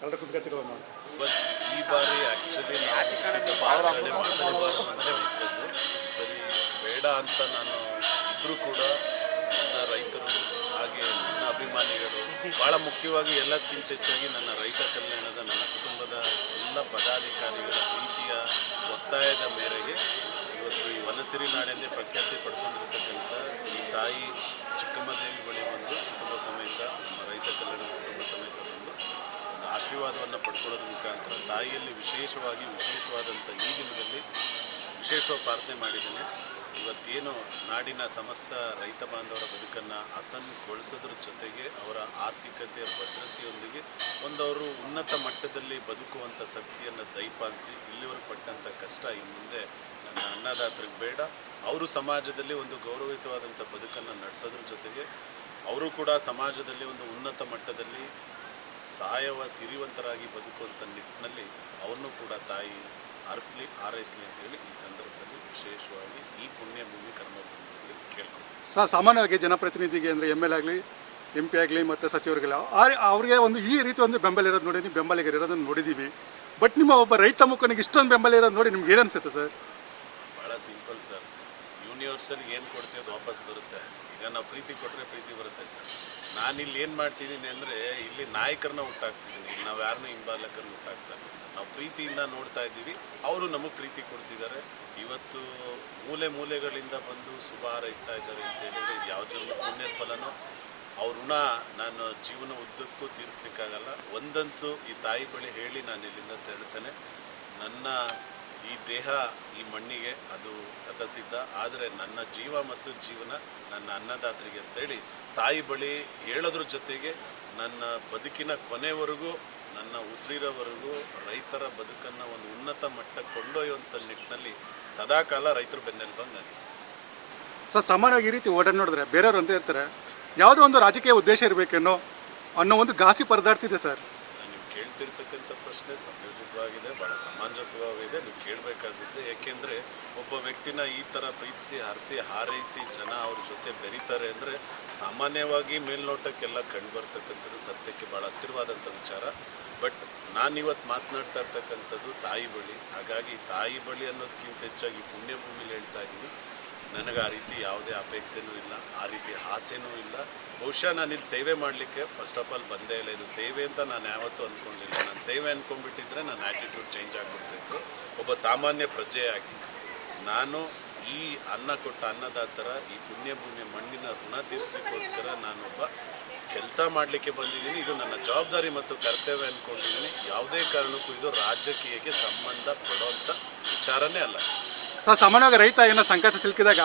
ಕನ್ನಡ ಕುಂದಕತೆಗಳು ಮಾಡಿ. ಬಟ್ ಈ ಬಾರಿ ಆ್ಯಕ್ಚುಲಿ ನಾವು ಆಚರಣೆ ಮಾಡಲೇಬಾರದು ಅಂದರೆ ಸರಿ ಬೇಡ ಅಂತ ನಾನು ಇಬ್ಬರು ಕೂಡ ನನ್ನ ರೈತರು ಹಾಗೆ ನನ್ನ ಅಭಿಮಾನಿಗಳು ಭಾಳ ಮುಖ್ಯವಾಗಿ ಎಲ್ಲಕ್ಕಿಂತ ಹೆಚ್ಚಾಗಿ ನನ್ನ ರೈತ ಕಲ್ಯಾಣದ ನನ್ನ ಕುಟುಂಬದ ಎಲ್ಲ ಪದಾಧಿಕಾರಿಗಳ ಪ್ರೀತಿಯ ಒತ್ತಾಯದ ಮೇರೆಗೆ ಇವತ್ತು ಈ ವನಸಿರಿ ನಾಡೆಂದೇ ಪ್ರಖ್ಯಾತಿ ಪಡ್ಕೊಂಡಿರ್ತಕ್ಕಂಥ ಈ ತಾಯಿ ಚಿಕ್ಕಮ್ಮದೇವಿ ಬಳಿ ಬಂದು ಕುಟುಂಬ ಸಮೇತ ನಮ್ಮ ರೈತ ಕಲ್ಯಾಣ ಕುಟುಂಬ ಸಮೇತ ಬಂದು ಒಂದು ಆಶೀರ್ವಾದವನ್ನು ಪಡ್ಕೊಳ್ಳೋದ್ರ ಮುಖಾಂತರ ತಾಯಿಯಲ್ಲಿ ವಿಶೇಷವಾದಂಥ ಈ ದಿನದಲ್ಲಿ ವಿಶೇಷವಾಗಿ ಪ್ರಾರ್ಥನೆ ಮಾಡಿದ್ದೇನೆ. ಇವತ್ತೇನು ನಾಡಿನ ಸಮಸ್ತ ರೈತ ಬಾಂಧವರ ಬದುಕನ್ನು ಹಸನ್ಗೊಳಿಸೋದ್ರ ಜೊತೆಗೆ ಅವರ ಆರ್ಥಿಕತೆಯ ಭದ್ರತೆಯೊಂದಿಗೆ ಅವರು ಉನ್ನತ ಮಟ್ಟದಲ್ಲಿ ಬದುಕುವಂಥ ಶಕ್ತಿಯನ್ನು ದಯಪಾಲಿಸಿ ಇಲ್ಲಿವರೆಗೆ ಪಟ್ಟಂಥ ಕಷ್ಟ ಇನ್ನು ಮುಂದೆ ನನ್ನ ಅನ್ನದಾತರಿಗೆ ಬೇಡ, ಅವರು ಸಮಾಜದಲ್ಲಿ ಒಂದು ಗೌರವಯುತವಾದಂಥ ಬದುಕನ್ನು ನಡೆಸೋದ್ರ ಜೊತೆಗೆ ಅವರು ಕೂಡ ಸಮಾಜದಲ್ಲಿ ಒಂದು ಉನ್ನತ ಮಟ್ಟದಲ್ಲಿ ಸಾಯವ ಸಿರಿವಂತರಾಗಿ ಬದುಕುವಂಥ ನಿಟ್ಟಿನಲ್ಲಿ ಅವ್ರನ್ನೂ ಕೂಡ ತಾಯಿ ಹಾರೈಸಲಿ ಅಂತೇಳಿ ಈ ಸಂದರ್ಭದಲ್ಲಿ ವಿಶೇಷವಾಗಿ ಈ ಪುಣ್ಯ ಭೂಮಿ ಕರ್ಮಭೂಮಿಯಲ್ಲಿ ಕೇಳ್ಕೊಳ್ತೀವಿ. ಸಾಮಾನ್ಯವಾಗಿ ಜನಪ್ರತಿನಿಧಿಗೆ ಅಂದರೆ MLA ಆಗಲಿ MP ಆಗಲಿ ಮತ್ತು ಸಚಿವರಿಗೆಲ್ಲ ಅವ್ರಿಗೆ ಒಂದು ಈ ರೀತಿ ಒಂದು ಬೆಂಬಲ ಇರೋದು ನೋಡಿ, ಬೆಂಬಲಿಗರಿರೋದನ್ನು ನೋಡಿದ್ದೀವಿ. ಬಟ್ ನಿಮ್ಮ ಒಬ್ಬ ರೈತ ಮುಖನಿಗೆ ಇಷ್ಟೊಂದು ಬೆಂಬಲ ಇರೋದು ನೋಡಿ ನಿಮ್ಗೆ ಏನು ಅನಿಸುತ್ತೆ ಸರ್? ಭಾಳ ಸಿಂಪಲ್ ಸರ್, ಯೂನಿವರ್ಸಲ್ಲಿ ಏನು ಕೊಡ್ತೀವಿ ಅದು ವಾಪಸ್ ಬರುತ್ತೆ. ಈಗ ನಾವು ಪ್ರೀತಿ ಕೊಟ್ಟರೆ ಪ್ರೀತಿ ಬರುತ್ತೆ ಸರ್. ನಾನಿಲ್ಲಿ ಏನು ಮಾಡ್ತಿದ್ದೀನಿ ಅಂದರೆ ಇಲ್ಲಿ ನಾಯಕರನ್ನ ಹುಟ್ಟಾಕ್ತಿದ್ದೀನಿ, ಇಲ್ಲಿ ನಾವು ಯಾರನ್ನೂ ಹಿಂಬಾಲಕರನ್ನ ಹುಟ್ಟಾಕ್ತಾ ಇಲ್ಲ ಸರ್. ನಾವು ಪ್ರೀತಿಯಿಂದ ನೋಡ್ತಾ ಇದ್ದೀವಿ, ಅವರು ನಮಗೆ ಪ್ರೀತಿ ಕೊಡ್ತಿದ್ದಾರೆ. ಇವತ್ತು ಮೂಲೆಗಳಿಂದ ಬಂದು ಶುಭ ಹಾರೈಸ್ತಾ ಇದ್ದಾರೆ ಅಂತ ಹೇಳಿದರೆ ಇದು ಯಾವ ಜನ್ಮ ಪುಣ್ಯದ ಫಲನೋ ಅವ್ರ ಋಣ ನಾನು ಜೀವನ ಉದ್ದಕ್ಕೂ ತೀರಿಸ್ಲಿಕ್ಕಾಗಲ್ಲ. ಒಂದಂತೂ ಈ ತಾಯಿ ಬಳಿ ಹೇಳಿ ನಾನು ಇಲ್ಲಿಂದ ತೆರಳ್ತೇನೆ, ನನ್ನ ಈ ದೇಹ ಈ ಮಣ್ಣಿಗೆ ಅದು ಸತಸಿದ್ಧ, ಆದರೆ ನನ್ನ ಜೀವ ಮತ್ತು ಜೀವನ ನನ್ನ ಅನ್ನದಾತರಿಗೆ ಅಂತೇಳಿ ತಾಯಿ ಬಳಿ ಹೇಳೋದ್ರ ಜೊತೆಗೆ ನನ್ನ ಬದುಕಿನ ಕೊನೆವರೆಗೂ ನನ್ನ ಉಸಿರಿರೋವರೆಗೂ ರೈತರ ಬದುಕನ್ನು ಒಂದು ಉನ್ನತ ಮಟ್ಟಕ್ಕೆ ಕೊಂಡೊಯ್ಯುವಂಥ ನಿಟ್ಟಿನಲ್ಲಿ ಸದಾಕಾಲ ರೈತರು ಬೆನ್ನೆಲುಬಾಗಿ ನನಗೆ ಸರ್. ಸಾಮಾನ್ಯವಾಗಿ ಈ ರೀತಿ ಓಡಾಡಿ ನೋಡಿದ್ರೆ ಬೇರೆಯವ್ರು ಅಂತ ಇರ್ತಾರೆ, ಯಾವುದೋ ಒಂದು ರಾಜಕೀಯ ಉದ್ದೇಶ ಇರಬೇಕೇನೋ ಅನ್ನೋ ಒಂದು ಗಾಸಿ ಪರದಾಡ್ತಿದೆ ಸರ್. ನೀವು ಕೇಳ್ತಿರ್ತಕ್ಕಂಥ ಪ್ರಶ್ನೆ ಸಂಯೋಜಿತವಾಗಿದೆ, ಭಾಳ ಸಮಂಜಸವಾಗಿದೆ, ನೀವು ಕೇಳಬೇಕಾಗುತ್ತೆ. ಏಕೆಂದರೆ ಒಬ್ಬ ವ್ಯಕ್ತಿನ ಈ ಥರ ಪ್ರೀತಿಸಿ ಹರಿಸಿ ಹಾರೈಸಿ ಜನ ಅವ್ರ ಜೊತೆ ಬೆರೀತಾರೆ ಅಂದರೆ ಸಾಮಾನ್ಯವಾಗಿ ಮೇಲ್ನೋಟಕ್ಕೆಲ್ಲ ಕಂಡು ಬರ್ತಕ್ಕಂಥದ್ದು ಸತ್ಯಕ್ಕೆ ಭಾಳ ಹತ್ತಿರವಾದಂಥ ವಿಚಾರ. ಬಟ್ ನಾನಿವತ್ತು ಮಾತನಾಡ್ತಾ ಇರ್ತಕ್ಕಂಥದ್ದು ತಾಯಿ ಬಳಿ. ಹಾಗಾಗಿ ತಾಯಿ ಬಳಿ ಅನ್ನೋದಕ್ಕಿಂತ ಹೆಚ್ಚಾಗಿ ಪುಣ್ಯಭೂಮಿಲಿ ಹೇಳ್ತಾ ಇದ್ದೀನಿ. ನನಗೆ ಆ ರೀತಿ ಯಾವುದೇ ಅಪೇಕ್ಷೆನೂ ಇಲ್ಲ, ಆ ರೀತಿ ಆಸೆನೂ ಇಲ್ಲ. ಬಹುಶಃ ನಾನಿಲ್ಲಿ ಸೇವೆ ಮಾಡಲಿಕ್ಕೆ ಫಸ್ಟ್ ಆಫ್ ಆಲ್ ಬಂದೇ ಇಲ್ಲ. ಇದು ಸೇವೆ ಅಂತ ನಾನು ಯಾವತ್ತೂ ಅಂದ್ಕೊಂಡಿಲ್ಲ. ನಾನು ಸೇವೆ ಅಂದ್ಕೊಂಡ್ಬಿಟ್ಟಿದ್ರೆ ನನ್ನ ಆ್ಯಟಿಟ್ಯೂಡ್ ಚೇಂಜ್ ಆಗಿಬಿಡ್ತಿತ್ತು. ಒಬ್ಬ ಸಾಮಾನ್ಯ ಪ್ರಜೆಯಾಗಿ ನಾನು ಈ ಅನ್ನ ಕೊಟ್ಟ ಅನ್ನದಾತರ ಈ ಪುಣ್ಯಭೂಮಿ ಮಣ್ಣಿನ ಋಣ ತೀರಿಸಲಿಕ್ಕೋಸ್ಕರ ನಾನೊಬ್ಬ ಕೆಲಸ ಮಾಡಲಿಕ್ಕೆ ಬಂದಿದ್ದೀನಿ. ಇದು ನನ್ನ ಜವಾಬ್ದಾರಿ ಮತ್ತು ಕರ್ತವ್ಯ ಅಂದ್ಕೊಂಡಿದ್ದೀನಿ. ಯಾವುದೇ ಕಾರಣಕ್ಕೂ ಇದು ರಾಜಕೀಯಕ್ಕೆ ಸಂಬಂಧ ಪಡುವಂಥ ವಿಚಾರನೇ ಅಲ್ಲ ಸರ್. ಸಾಮಾನ್ಯವಾಗಿ ರೈತ ಏನೋ ಸಂಕಷ್ಟ ಸಿಲುಕಿದಾಗ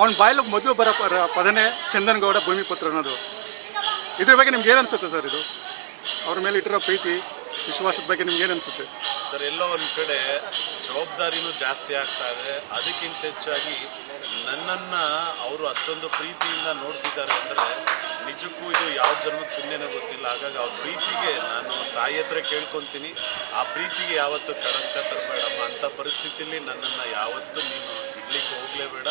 ಅವ್ನ ಬಾಯಲ್ಲಿ ಮೊದಲು ಬರೋ ಪದನೇ ಚಂದನಗೌಡ ಭೂಮಿಪುತ್ರ ಅನ್ನೋದು. ಇದ್ರ ಬಗ್ಗೆ ನಿಮ್ಗೆ ಏನು ಅನಿಸುತ್ತೆ ಸರ್? ಇದು ಅವ್ರ ಮೇಲೆ ಇಟ್ಟಿರೋ ಪ್ರೀತಿ ವಿಶ್ವಾಸದ ಬಗ್ಗೆ ನಿಮ್ಗೆ ಏನು ಅನಿಸುತ್ತೆ ಸರ್? ಎಲ್ಲೋ ಒಂದು ಕಡೆ ಜವಾಬ್ದಾರಿನೂ ಜಾಸ್ತಿ ಆಗ್ತಾ ಇದೆ. ಅದಕ್ಕಿಂತ ಹೆಚ್ಚಾಗಿ ನನ್ನನ್ನು ಅವರು ಅಷ್ಟೊಂದು ಪ್ರೀತಿಯಿಂದ ನೋಡ್ತಿದ್ದಾರೆ ಅಂದರೆ ನಿಜಕ್ಕೂ ಇದು ಯಾವ ಜನ್ಮದ ಪುಣ್ಯನೋ ಗೊತ್ತಿಲ್ಲ. ಹಾಗಾಗಿ ಅವ್ರ ಪ್ರೀತಿಗೆ ನಾನು ತಾಯಿ ಹತ್ರ ಕೇಳ್ಕೊತೀನಿ, ಆ ಪ್ರೀತಿಗೆ ಯಾವತ್ತೂ ಕಳಂಕ ತರಬೇಡಮ್ಮ. ಅಂಥ ಪರಿಸ್ಥಿತಿಯಲ್ಲಿ ನನ್ನನ್ನು ಯಾವತ್ತೂ ನೀನು ಇಡ್ಲಿಕ್ಕೆ ಹೋಗಲೇಬೇಡ.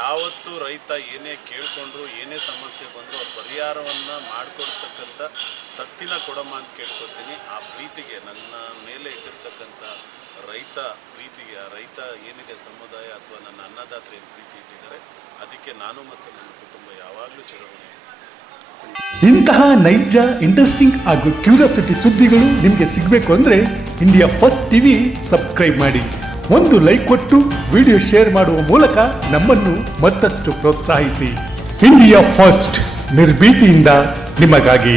ಯಾವತ್ತೂ ರೈತ ಏನೇ ಕೇಳಿಕೊಂಡ್ರು ಏನೇ ಸಮಸ್ಯೆ ಬಂದರೂ ಅವ್ರ ಪರಿಹಾರವನ್ನು ಮಾಡಿಕೊಡ್ತಕ್ಕಂಥ ಶಕ್ತಿನ ಕೊಡಮ್ಮ ಅಂತ ಕೇಳ್ಕೊತೀನಿ. ಆ ಪ್ರೀತಿಗೆ ನನ್ನ ಮೇಲೆ ಇಟ್ಟಿರ್ತಕ್ಕಂಥ ರೈತ ಪ್ರೀತಿಗೆ, ಆ ರೈತ ಏನಿದೆ ಸಮುದಾಯ ಅಥವಾ ನನ್ನ ಅನ್ನದಾತರ ಏನು ಪ್ರೀತಿ ಇಟ್ಟಿದ್ದಾರೆ ಅದಕ್ಕೆ ನಾನು ಮತ್ತು ನನ್ನ ಕುಟುಂಬ ಯಾವಾಗಲೂ ಚಿರಋಣಿ. ಇಂತಹ ನೈಜ, ಇಂಟ್ರೆಸ್ಟಿಂಗ್ ಹಾಗೂ ಕ್ಯೂರಿಯಾಸಿಟಿ ಸುದ್ದಿಗಳು ನಿಮಗೆ ಸಿಗಬೇಕು ಅಂದರೆ ಇಂಡಿಯಾ ಫಸ್ಟ್ ಟಿವಿ ಸಬ್ಸ್ಕ್ರೈಬ್ ಮಾಡಿ. ಒಂದು ಲೈಕ್ ಕೊಟ್ಟು ವಿಡಿಯೋ ಶೇರ್ ಮಾಡುವ ಮೂಲಕ ನಮ್ಮನ್ನು ಮತ್ತಷ್ಟು ಪ್ರೋತ್ಸಾಹಿಸಿ. ಇಂಡಿಯಾ ಫಸ್ಟ್, ನಿರ್ಭೀತಿಯಿಂದ ನಿಮಗಾಗಿ.